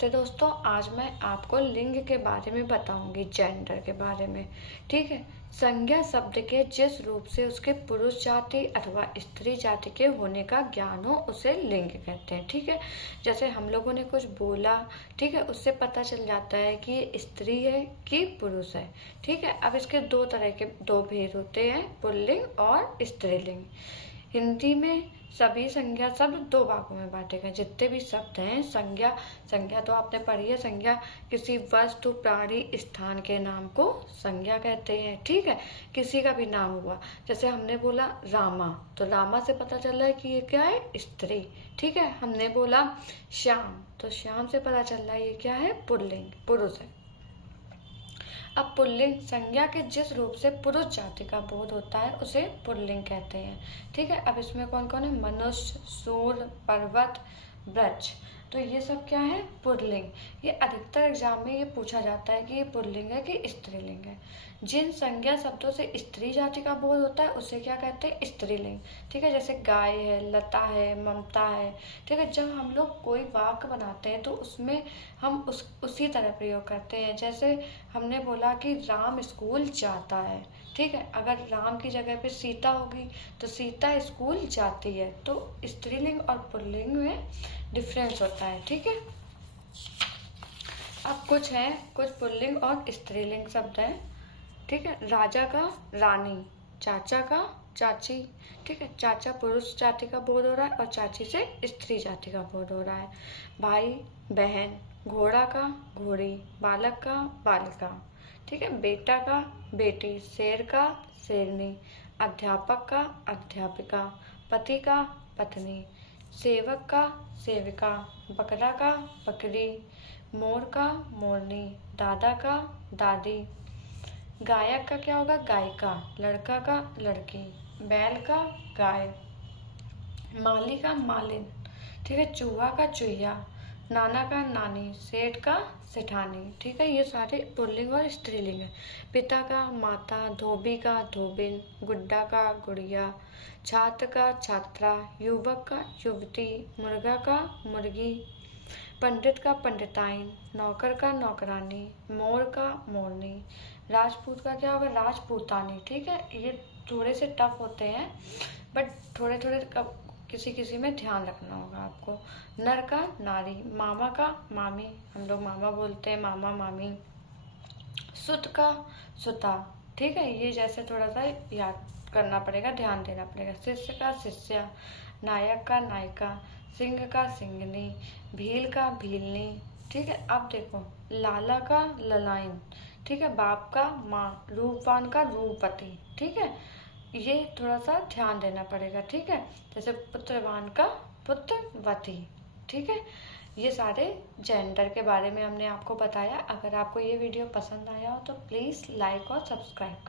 नमस्ते दोस्तों, आज मैं आपको लिंग के बारे में बताऊंगी, जेंडर के बारे में। ठीक है। संज्ञा शब्द के जिस रूप से उसके पुरुष जाति अथवा स्त्री जाति के होने का ज्ञान हो उसे लिंग कहते हैं। ठीक है। जैसे हम लोगों ने कुछ बोला, ठीक है, उससे पता चल जाता है कि ये स्त्री है कि पुरुष है। ठीक है। अब इसके दो तरह के दो भेद होते हैं, पुल्लिंग और स्त्रीलिंग। हिंदी में सभी संज्ञा शब्द दो भागों में बांटे गए। जितने भी शब्द हैं, संज्ञा संज्ञा तो आपने पढ़ी है। संज्ञा किसी वस्तु, प्राणी, स्थान के नाम को संज्ञा कहते हैं। ठीक है। किसी का भी नाम हुआ, जैसे हमने बोला रामा, तो रामा से पता चल रहा है कि ये क्या है, स्त्री। ठीक है। हमने बोला श्याम, तो श्याम से पता चल रहा है ये क्या है, पुल्लिंग, पुरुष है। अब पुल्लिंग संज्ञा के जिस रूप से पुरुष जाति का बोध होता है उसे पुल्लिंग कहते हैं। ठीक है। अब इसमें कौन कौन है, मनुष्य, सूर्य, पर्वत, वृक्ष, तो ये सब क्या है, पुल्लिंग। ये अधिकतर एग्जाम में ये पूछा जाता है कि ये पुल्लिंग है कि स्त्रीलिंग है। जिन संज्ञा शब्दों से स्त्री जाति का बोध होता है उसे क्या कहते हैं, स्त्रीलिंग। ठीक है। जैसे गाय है, लता है, ममता है। ठीक है। जब हम लोग कोई वाक्य बनाते हैं तो उसमें हम उसी तरह प्रयोग करते हैं। जैसे हमने बोला कि राम स्कूल जाता है। ठीक है। अगर राम की जगह पे सीता होगी तो सीता स्कूल जाती है। तो स्त्रीलिंग और पुल्लिंग में डिफरेंस होता है। ठीक है। अब कुछ पुल्लिंग और स्त्रीलिंग शब्द हैं। ठीक है। राजा का रानी, चाचा का चाची। ठीक है। चाचा पुरुष जाति का बोध हो रहा है और चाची से स्त्री जाति का बोध हो रहा है। भाई बहन, घोड़ा का घोड़ी, बालक का बालिका। ठीक है। बेटा का बेटी, शेर का शेरनी, अध्यापक का अध्यापिका, पति का पत्नी, सेवक का सेविका, बकरा का बकरी, मोर का मोरनी, दादा का दादी। गायक का क्या होगा, गायिका, लड़का का लड़की, बैल का गाय, माली का मालिन। ठीक है। चूहा का चूहिया, नाना का नानी, सेठ का सेठानी। ठीक है। ये सारे पुल्लिंग और स्त्रीलिंग है। पिता का माता, धोबी का धोबिन, गुड्डा का गुड़िया, छात्र का छात्रा, युवक का युवती, मुर्गा का मुर्गी, पंडित का पंडिताइन, नौकर का नौकरानी, मोर का मोरनी, राजपूत का क्या होगा, राजपूतानी। ठीक है। ये थोड़े से टफ होते हैं बट थोड़े थोड़े किसी किसी में ध्यान रखना होगा आपको। नर का नारी, मामा का मामी, हम लोग मामा बोलते हैं, मामा मामी, सुत का सुता। ठीक है। ये जैसे थोड़ा सा याद करना पड़ेगा, ध्यान देना पड़ेगा। शिष्य का शिष्या, नायक का नायिका, सिंह का सिंगनी, भील का भीलनी। ठीक है। अब देखो, लाला का ललाइन। ठीक है। बाप का माँ, रूपवान का रूपवती। ठीक है। ये थोड़ा सा ध्यान देना पड़ेगा। ठीक है। जैसे पुत्रवान का पुत्रवती। ठीक है। ये सारे जेंडर के बारे में हमने आपको बताया। अगर आपको ये वीडियो पसंद आया हो तो प्लीज़ लाइक और सब्सक्राइब करें।